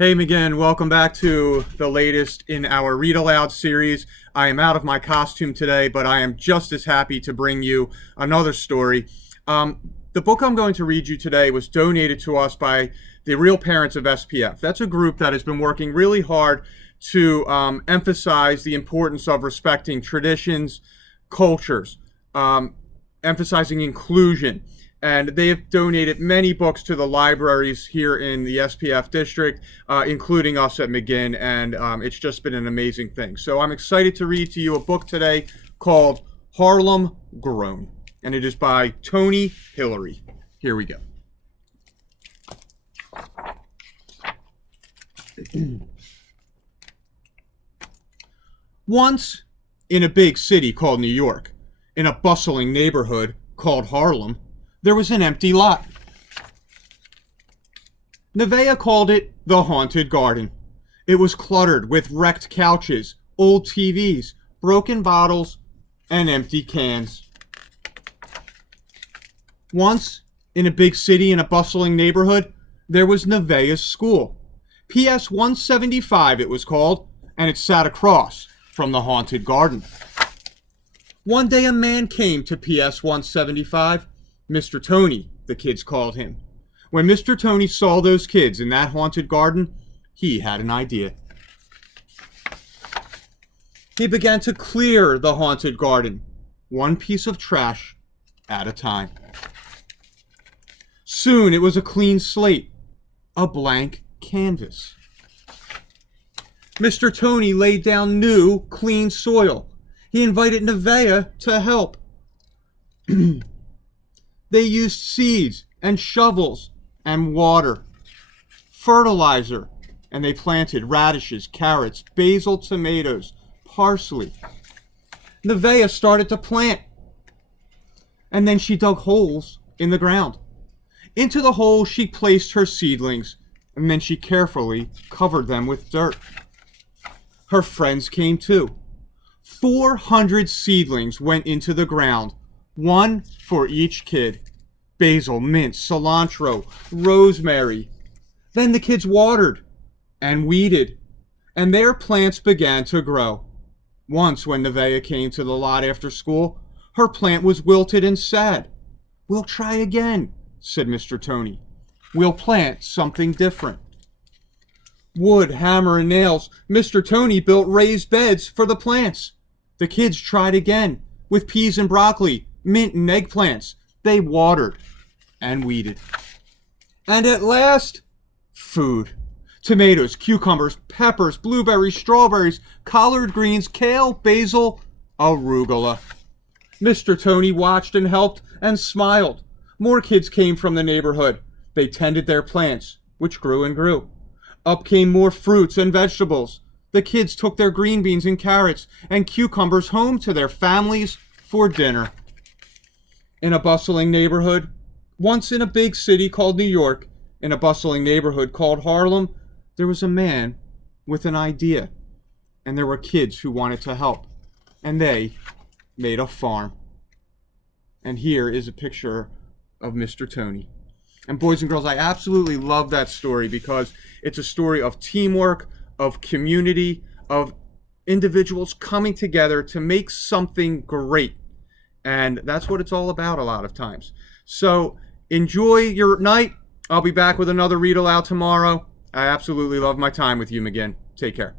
Hey McGinn, welcome back to the latest in our Read Aloud series. I am out of my costume today, but I am just as happy to bring you another story. The book I'm going to read you today was donated to us by the Real Parents of SPF. That's a group that has been working really hard to emphasize the importance of respecting traditions, cultures, emphasizing inclusion. And they have donated many books to the libraries here in the SPF district, including us at McGinn, and it's just been an amazing thing. So I'm excited to read to you a book today called Harlem Grown, and it is by Tony Hillary. Here we go. Once, in a big city called New York, in a bustling neighborhood called Harlem, there was an empty lot. Nevaeh called it the Haunted Garden. It was cluttered with wrecked couches, old TVs, broken bottles, and empty cans. Once, in a big city in a bustling neighborhood, there was Nevaeh's school. PS 175 it was called, and it sat across from the Haunted Garden. One day a man came to PS 175. Mr. Tony, the kids called him. When Mr. Tony saw those kids in that haunted garden, he had an idea. He began to clear the haunted garden, one piece of trash at a time. Soon it was a clean slate, a blank canvas. Mr. Tony laid down new, clean soil. He invited Nevaeh to help. They used seeds and shovels and water, fertilizer, and they planted radishes, carrots, basil, tomatoes, parsley. Nevaeh started to plant, and then she dug holes in the ground. Into the holes she placed her seedlings, and then she carefully covered them with dirt. Her friends came too. 400 seedlings went into the ground, one for each kid. Basil, mint, cilantro, rosemary. Then the kids watered and weeded, and their plants began to grow. Once when Nevaeh came to the lot after school, her plant was wilted and sad. "We'll try again," said Mr. Tony. "We'll plant something different." Wood, hammer, and nails, Mr. Tony built raised beds for the plants. The kids tried again with peas and broccoli, mint and eggplants. They watered and weeded. And at last, food. Tomatoes, cucumbers, peppers, blueberries, strawberries, collard greens, kale, basil, arugula. Mr. Tony watched and helped and smiled. More kids came from the neighborhood. They tended their plants, which grew and grew. Up came more fruits and vegetables. The kids took their green beans and carrots and cucumbers home to their families for dinner. In a bustling neighborhood, once in a big city called New York, in a bustling neighborhood called Harlem, there was a man with an idea, and there were kids who wanted to help, and they made a farm. And here is a picture of Mr. Tony. And boys and girls, I absolutely love that story because it's a story of teamwork, of community, of individuals coming together to make something great. And that's what it's all about a lot of times. So enjoy your night. I'll be back with another Read Aloud tomorrow. I absolutely love my time with you, McGinn. Take care.